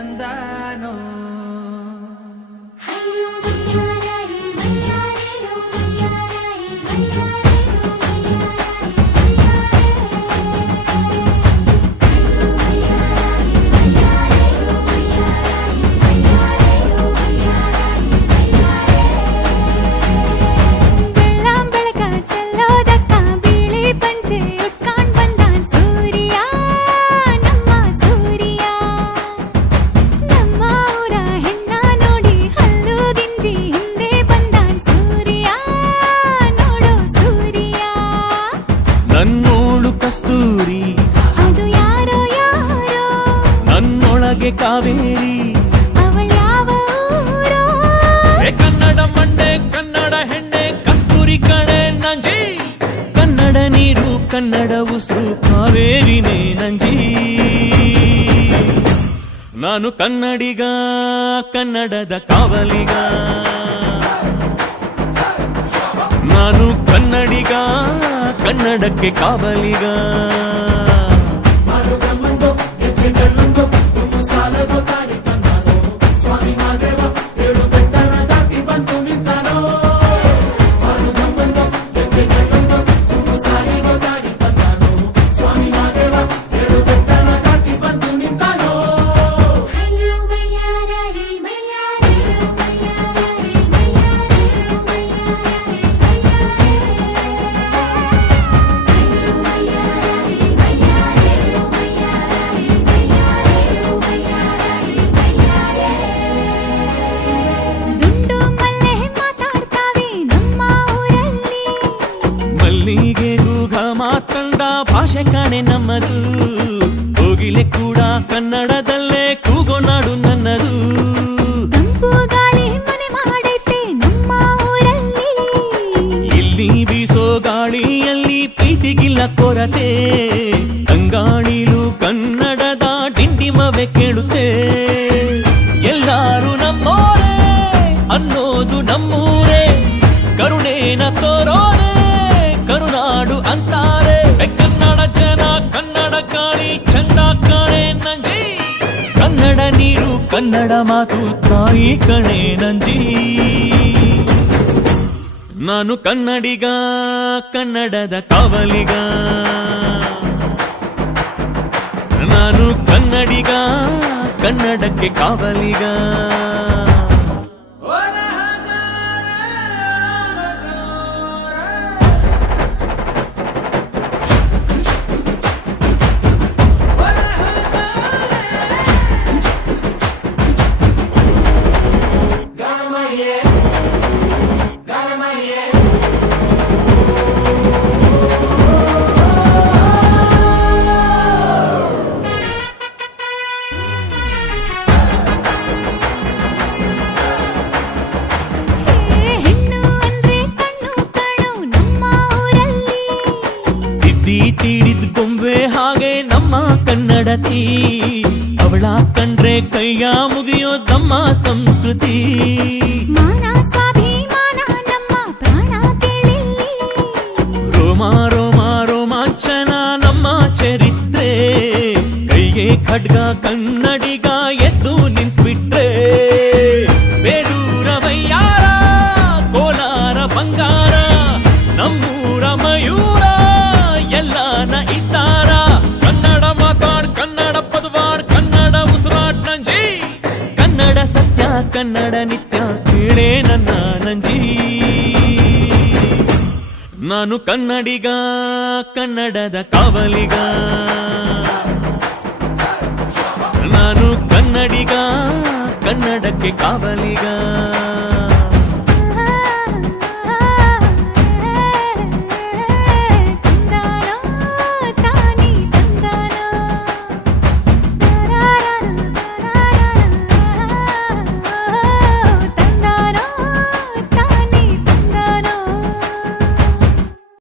andano ನಾನು ಕನ್ನಡಿಗ ಕನ್ನಡದ ಕಾವಲಿಗ. ನಾನು ಕನ್ನಡಿಗ ಕನ್ನಡಕ್ಕೆ ಕಾವಲಿಗ. ಮಾತಂದ ಭಾಷೆ ಕಾಣೆ ನಮ್ಮದು. ಕೋಗಿಲೆ ಕೂಡ ಕನ್ನಡದಲ್ಲೇ ಕೂಗೋ ನಾಡು ನನ್ನದು. ತಂಪು ಗಾಳಿ ಮನೆ ಮಾಡೈತೆ ನಮ್ಮ ಊರಲ್ಲಿ. ಇಲ್ಲಿ ಬೀಸೋ ಗಾಳಿಯಲ್ಲಿ ಪ್ರೀತಿಗಿಲ್ಲ ಕೊರತೆ. ತಂಗಾಣಿಲು ಕನ್ನಡದ ಡಿಂಡಿಮವೆ ಕೇಳುತ್ತೆ. ಎಲ್ಲಾರು ನಮ್ಮೋರೇ ಅನ್ನೋದು ನಮ್ಮೂರೇ. ಕರುಣೇನ ತೋರೋರೇ. ಕರುನಾಡು ಅಂತಾರೆ ಕನ್ನಡ ಮಾತು ತಾಯಿ ಕಣೆ ನಂಜಿ. ನಾನು ಕನ್ನಡಿಗ ಕನ್ನಡದ ಕಾವಲಿಗ. ನಾನು ಕನ್ನಡಿಗ ಕನ್ನಡಕ್ಕೆ ಕಾವಲಿಗ. ಕನ್ನಡತಿ ಅವಳ ಕಂಡ್ರೆ ಕೈಯ ಮುಗಿಯೋ ನಮ್ಮ ಸಂಸ್ಕೃತಿ ಮಾನ ಸ್ವಾಭಿಮಾನ ನಮ್ಮ ಪ್ರಾಣ ಕೇಳಿಲ್ಲಿ ರೋಮ ರೋಮ ರೋಮಾಂಚನ ನಮ್ಮ ಚರಿತ್ರೆ ಕೈಗೆ ಖಡ್ಗ ಕನ್ನಡಿಗ ಕನ್ನಡ ನಿತ್ಯ ಕೇಳೇ ನನ್ನ ನಂಜಿ. ನಾನು ಕನ್ನಡಿಗ ಕನ್ನಡದ ಕಾವಲಿಗ. ನಾನು ಕನ್ನಡಿಗ ಕನ್ನಡಕ್ಕೆ ಕಾವಲಿಗ.